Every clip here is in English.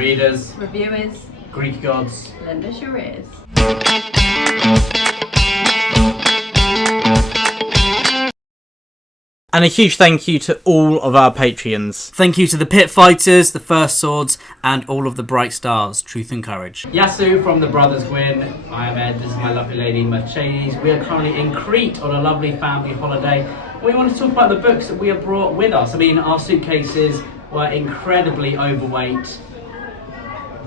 readers, reviewers, Greek gods, lend us your ears. And a huge thank you to all of our Patreons. Thank you to the Pit Fighters, the First Swords, and all of the Bright Stars, Truth and Courage. Yasu from the Brothers Gwyn. I am Ed, this is my lovely lady Mercedes. We are currently in Crete on a lovely family holiday. We want to talk about the books that we have brought with us. I mean, our suitcases were incredibly overweight.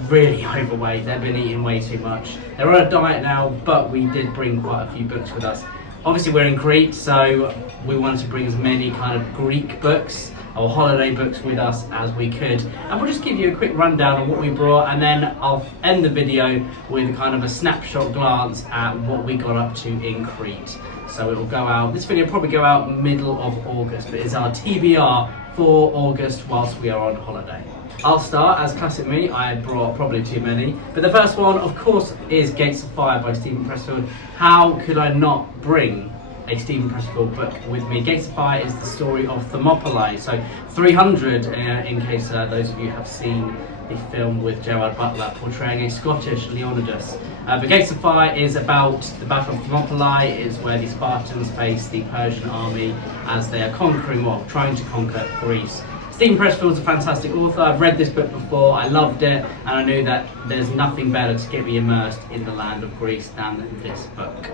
Really overweight, they've been eating way too much. They're on a diet now, but we did bring quite a few books with us. Obviously we're in Crete, so we wanted to bring as many kind of Greek books or holiday books with us as we could. And we'll just give you a quick rundown of what we brought, and then I'll end the video with kind of a snapshot glance at what we got up to in Crete. So it will go out, this video will probably go out middle of August, but it's our TBR for August whilst we are on holiday. I'll start, as classic me, I brought probably too many. But the first one, of course, is Gates of Fire by Stephen Pressfield. How could I not bring a Stephen Pressfield book with me? Gates of Fire is the story of Thermopylae. So 300, in case those of you have seen the film with Gerard Butler portraying a Scottish Leonidas. But Gates of Fire is about the Battle of Thermopylae. It's where the Spartans face the Persian army as they are conquering, well, trying to conquer Greece. Stephen Pressfield's a fantastic author. I've read this book before, I loved it, and I knew that there's nothing better to get me immersed in the land of Greece than this book.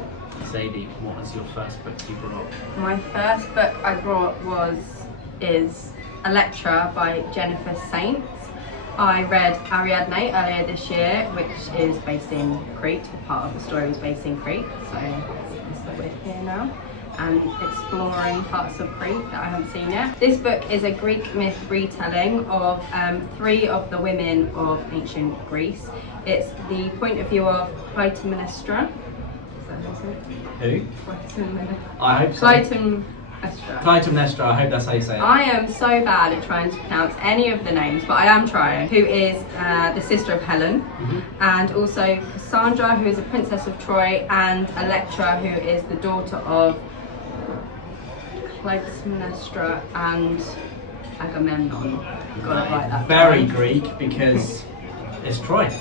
Sadie, what was your first book you brought? My first book I brought is Electra by Jennifer Saint. I read Ariadne earlier this year, which is based in Crete. Part of the story was based in Crete, so that's what we're here now. And exploring parts of Crete that I haven't seen yet. This book is a Greek myth retelling of 3 of the women of ancient Greece. It's the point of view of Clytemnestra. Is that how you say it? Who? I hope so. Clytemnestra. Clytemnestra, I hope that's how you say it. I am so bad at trying to pronounce any of the names, but I am trying. Who is the sister of Helen, and also Cassandra, who is a princess of Troy, and Electra, who is the daughter of Clytemnestra and Agamemnon. Got it right that Very time. Greek, because it's Troy.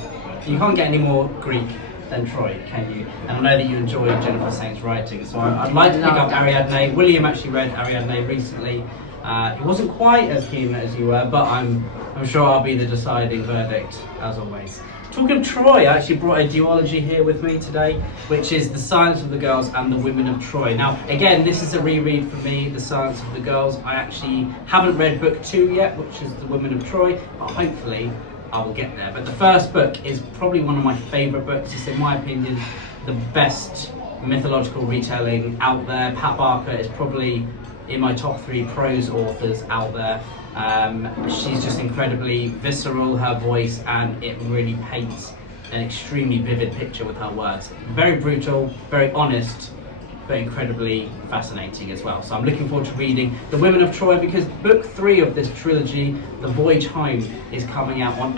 You can't get any more Greek than Troy, can you? And I know that you enjoy Jennifer Saint's writing, so I'd like to pick up Ariadne. William actually read Ariadne recently. He wasn't quite as keen as you were, but I'm sure I'll be the deciding verdict, as always. Talking of Troy, I actually brought a duology here with me today, which is The Silence of the Girls and The Women of Troy. Now, again, this is a reread for me, The Silence of the Girls. I actually haven't read book 2 yet, which is The Women of Troy, but hopefully I will get there. But the first book is probably one of my favourite books. It's, in my opinion, the best mythological retelling out there. Pat Barker is probably in my top 3 prose authors out there. She's just incredibly visceral, her voice, and it really paints an extremely vivid picture with her words. Very brutal, very honest, but incredibly fascinating as well. So I'm looking forward to reading The Women of Troy, because book 3 of this trilogy, The Voyage Home, is coming out on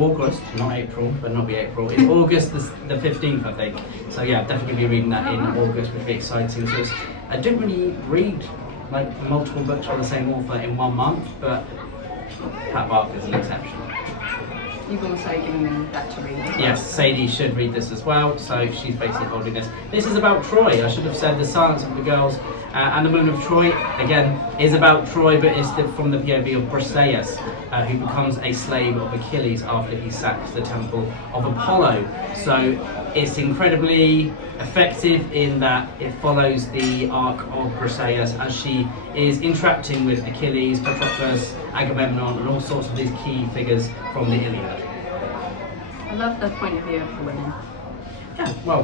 August, not April, but not be April. It's August the 15th, I think. So yeah, definitely be reading that in August, which will be exciting. So I don't really read like multiple books by the same author in 1 month, but Pat Barker is an exception. You've also given me that to read as well. Yes, Sadie should read this as well, so she's basically holding this. This is about Troy. I should have said The Silence of the Girls and The Women of Troy, again, is about Troy, but it's from the POV of Briseis, who becomes a slave of Achilles after he sacks the temple of Apollo. So it's incredibly effective in that it follows the arc of Briseis as she is interacting with Achilles, Patroclus, Agamemnon, and all sorts of these key figures from the Iliad. I love the point of view of the women. Yeah, well,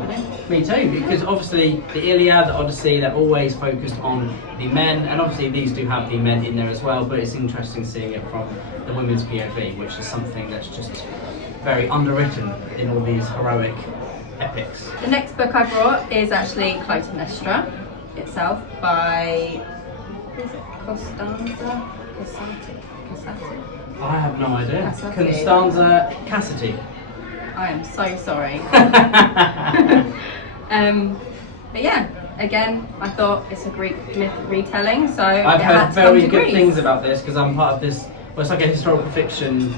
me too, because obviously the Iliad, the Odyssey, they're always focused on the men, and obviously these do have the men in there as well, but it's interesting seeing it from the women's POV, which is something that's just very underwritten in all these heroic epics. The next book I brought is actually Clytemnestra itself by, is it Costanza? Cassati? I have no idea. Cassati. Constanza Cassidy. I am so sorry. But yeah, again, I thought it's a Greek myth retelling, so I've heard very good things about this because I'm part of this. Well, it's like a historical fiction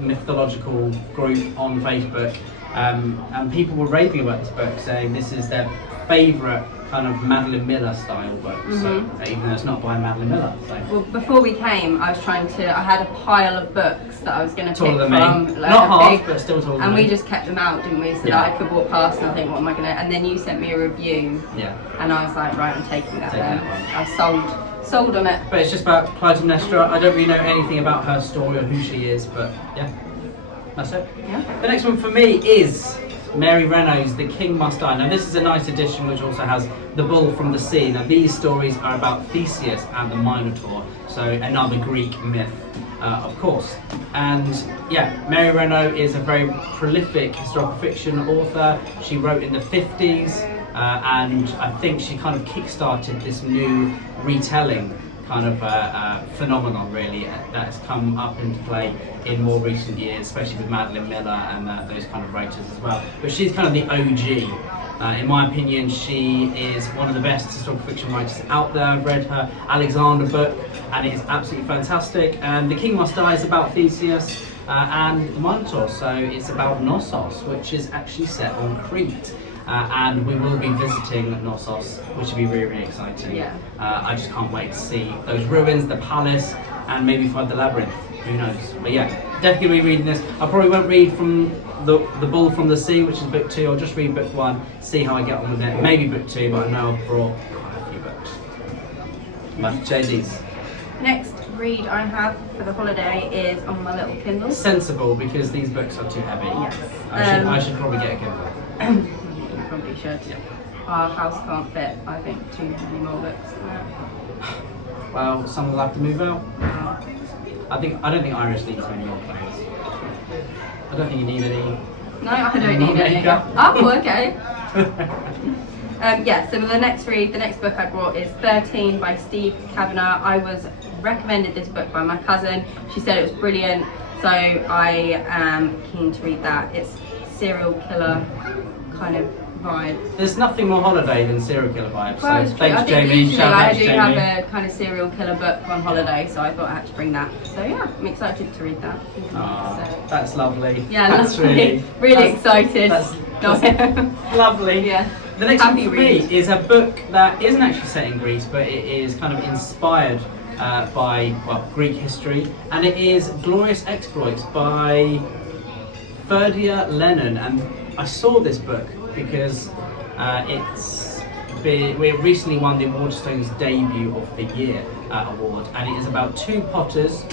mythological group on Facebook, and people were raving about this book, saying this is their favourite kind of Madeline Miller style book. So even though it's not by Madeline Miller. So. Well, before we came, I had a pile of books that I was going to pick Taller than from. me. Like Not half, big, but still taller than and me. we just kept them out, didn't we? So Yeah. that I could walk past and I think, what am I going to... And then you sent me a review. Yeah. And I was like, right, I'm taking that Taking then. that I sold on it. But it's just about Clytemnestra. I don't really know anything about her story or who she is, but yeah, that's it. Yeah. The next one for me is Mary Renault's The King Must Die. Now this is a nice edition which also has The Bull from the Sea. Now these stories are about Theseus and the Minotaur, so another Greek myth, of course. And yeah, Mary Renault is a very prolific historical fiction author. She wrote in the 50s, and I think she kind of kick-started this new retelling kind of phenomenon really that has come up into play in more recent years, especially with Madeline Miller and those kind of writers as well. But she's kind of the OG. In my opinion, she is one of the best historical fiction writers out there. I've read her Alexander book and it is absolutely fantastic. And The King Must Die is about Theseus and the Minotaur, so it's about Knossos, which is actually set on Crete. And we will be visiting Knossos, which will be really, really exciting. Yeah. I just can't wait to see those ruins, the palace, and maybe find the labyrinth. Who knows? But yeah, definitely be reading this. I probably won't read from the Bull from the Sea, which is book 2. I'll just read book 1, see how I get on with it. Maybe book 2, but I know I've brought quite a few books. My JDs. Next read I have for the holiday is on my little Kindle. Sensible, because these books are too heavy. Yes. I should probably get a Kindle. You probably should. Yeah. Our house can't fit, I think, too many more books. Well, some will have to move out. I don't think Irish needs many more clothes. I don't think you need any. No, I don't More need any. makeup. Oh, okay. Yeah, so the next book I brought is 13 by Steve Kavanagh. I was recommended this book by my cousin. She said it was brilliant, so I am keen to read that. It's serial killer kind of vibe. There's nothing more holiday than serial killer vibes. Well, So it's true. I thanks, think Jamie. usually Shout out I to do Jamie. have a kind of serial killer book on holiday, so I thought I had to bring that. So yeah, I'm excited to read that. So, That's lovely. yeah, that's lovely. Really excited. That's No. lovely. Yeah. The next one Happy for me read. is a book that isn't actually set in Greece, but it is kind of inspired by Greek history, and it is Glorious Exploits by Ferdia Lennon. And I saw this book because we recently won the Waterstones Debut of the Year award, and it is about two potters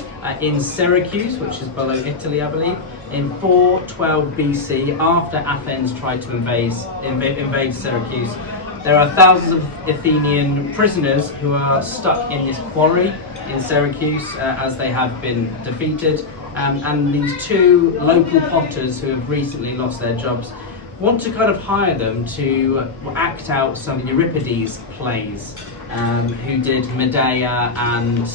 in Syracuse, which is below Italy, I believe, in 412 BC, after Athens tried to invade Syracuse. There are thousands of Athenian prisoners who are stuck in this quarry in Syracuse as they have been defeated, and these two local potters who have recently lost their jobs want to kind of hire them to act out some Euripides plays, who did Medea and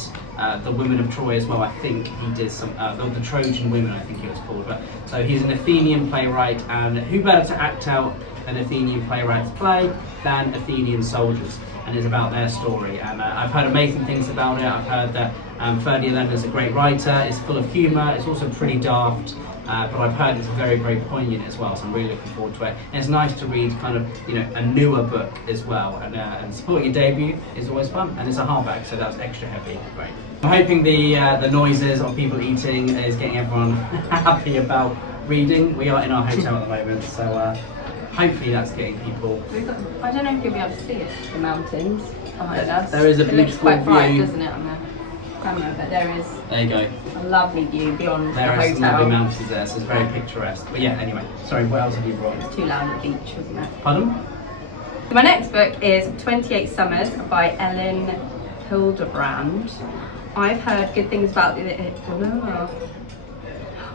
the Women of Troy as well. I think he did some, the Trojan Women, I think it was called. But so he's an Athenian playwright, and who better to act out an Athenian playwright's play than Athenian soldiers? And it's about their story. And I've heard amazing things about it. I've heard that Ferdia Lennon is a great writer. It's full of humour. It's also pretty daft. But I've heard it's very, very poignant as well, so I'm really looking forward to it. And it's nice to read kind of, a newer book as well. And supporting your debut is always fun. And it's a hardback, so that's extra heavy. Great. I'm hoping the noises of people eating is getting everyone happy about reading. We are in our hotel at the moment, so hopefully that's getting people. I don't know if you'll be able to see it, the mountains behind us. There is a It looks beautiful quite bright, view. doesn't it, on the camera? But there is There you go. a lovely view beyond There the are some lovely hotel. mountains there, so it's very picturesque. But yeah, anyway, sorry, what else have you brought? It's too loud at the beach, wasn't it? Pardon? My next book is 28 Summers by Ellen Hildebrand. I've heard good things about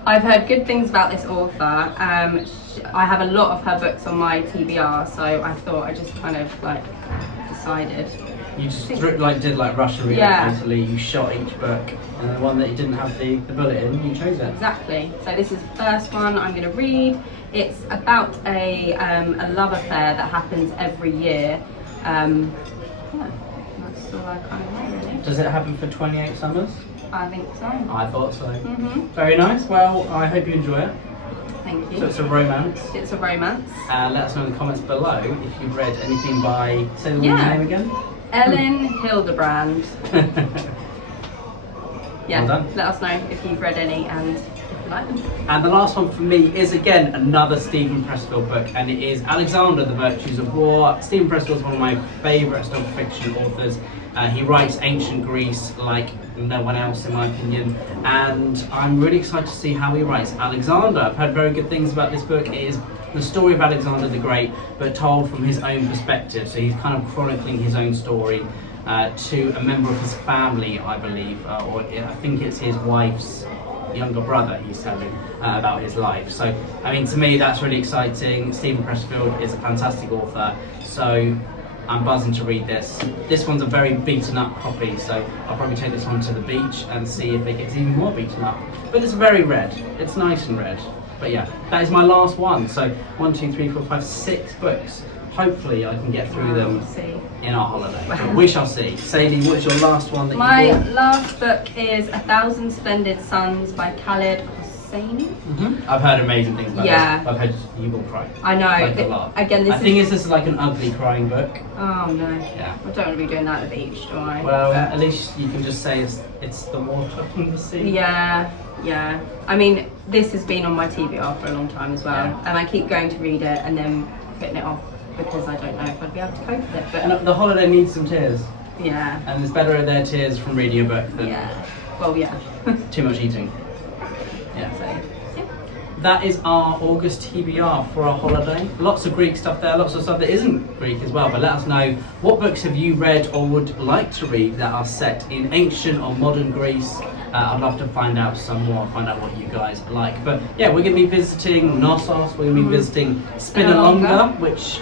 I've heard good things about this author. I have a lot of her books on my TBR, so I thought I just kind of decided. You just did Russia React Yeah. basically. You shot each book, and the one that you didn't have the bullet in, you chose it. Exactly. So this is the first one I'm going to read. It's about a love affair that happens every year. Yeah, that's all I kind of know really. Does it happen for 28 summers? I think so. I thought so. Mhm. Very nice. Well, I hope you enjoy it. Thank you. So it's a romance. It's a romance. Let us know in the comments below if you've read anything by, say the woman's Yeah. name again. Ellen Hildebrand. Yeah. Well done. Let us know if you've read any and if you like them. And the last one for me is again another Stephen Pressfield book, and it is Alexander: The Virtues of War. Stephen Pressfield is one of my favourite historical fiction authors. He writes ancient Greece like no one else, in my opinion, and I'm really excited to see how he writes Alexander. I've heard very good things about this book. It is the story of Alexander the Great, but told from his own perspective. So he's kind of chronicling his own story to a member of his family, I believe, or I think it's his wife's younger brother he's telling about his life. So, I mean, to me, that's really exciting. Stephen Pressfield is a fantastic author, so I'm buzzing to read this. This one's a very beaten up copy, so I'll probably take this one to the beach and see if it gets even more beaten up. But it's very red. It's nice and red. But yeah, that is my last one. So 1, 2, 3, 4, 5, 6 books. Hopefully I can get through them We'll see. in our holiday. We shall see. Sadie, what's your last one that My you bought? last book is A Thousand Splendid Suns by Khaled Hosseini. I've heard amazing things about Yeah. this. I've heard you will cry. I know. Like a lot. Again, this I think this is like an ugly crying book. Oh no. Yeah. I don't want to be doing that at the beach, do I? Well, But- at least you can just say it's the water from the sea. Yeah, yeah. I mean, this has been on my TBR for a long time as well, Yeah. and I keep going to read it and then putting it off because I don't know if I'd be able to cope with it. But And the holiday needs some tears. yeah, And it's better their tears from reading a book than yeah. Well, yeah. too much eating. Yeah. So, yeah. That is our August TBR for our holiday. Lots of Greek stuff there, lots of stuff that isn't Greek as well. But let us know, what books have you read or would like to read that are set in ancient or modern Greece? I'd love to find out some more, find out what you guys like. But yeah, we're going to be visiting Knossos, we're going to be visiting Spinalonga, which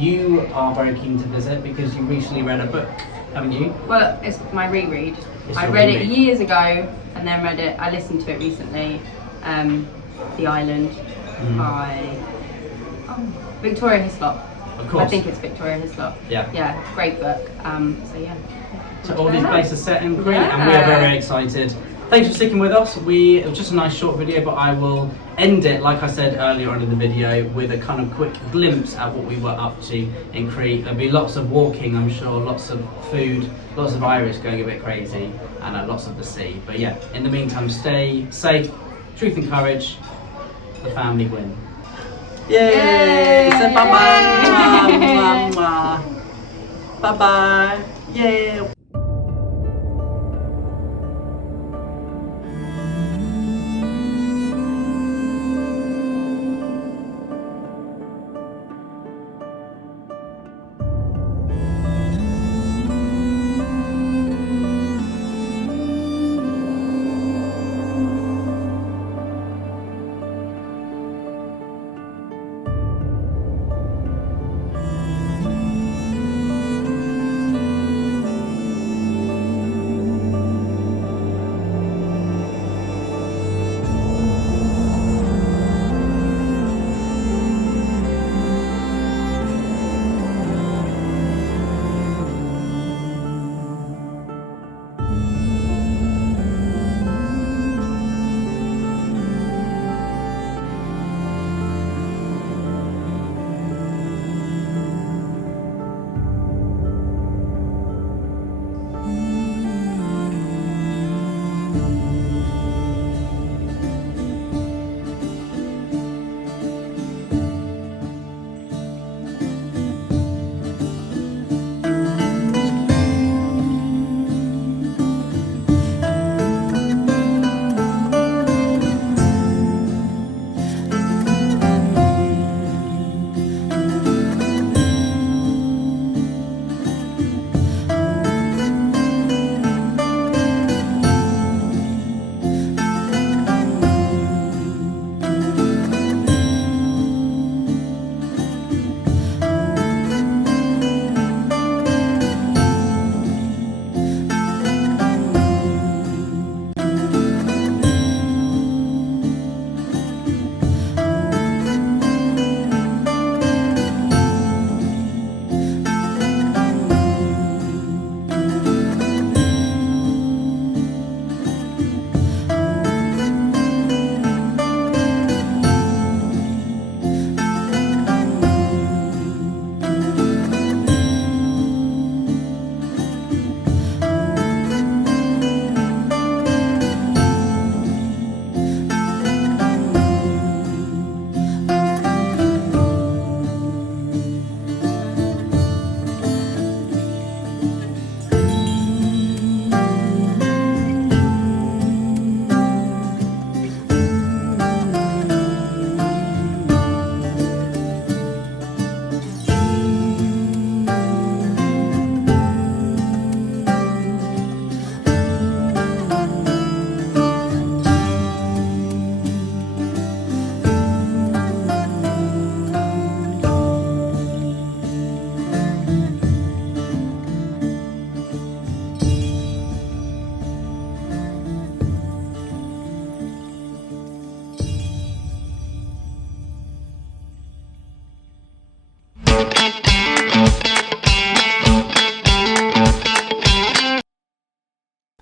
you are very keen to visit because you recently read a book, haven't you? Well, it's my reread. It's I your read it reread. years ago and then read it. I listened to it recently. The Island by Victoria Hislop. Of course. I think it's Victoria Hislop. Yeah. Yeah, great book. So yeah. So all these places set in Crete, Yeah. and we are very excited. Thanks for sticking with us. It was just a nice short video, but I will end it, like I said earlier on in the video, with a kind of quick glimpse at what we were up to in Crete. There'll be lots of walking, I'm sure, lots of food, lots of Iris going a bit crazy, and lots of the sea. But yeah, in the meantime, stay safe, truth and courage, the family win. Yay! Yay! Say bye-bye! Bye-bye! Yay!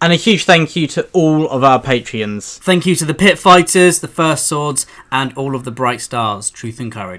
And a huge thank you to all of our Patreons. Thank you to the Pit Fighters, the First Swords, and all of the Bright Stars, Truth and Courage.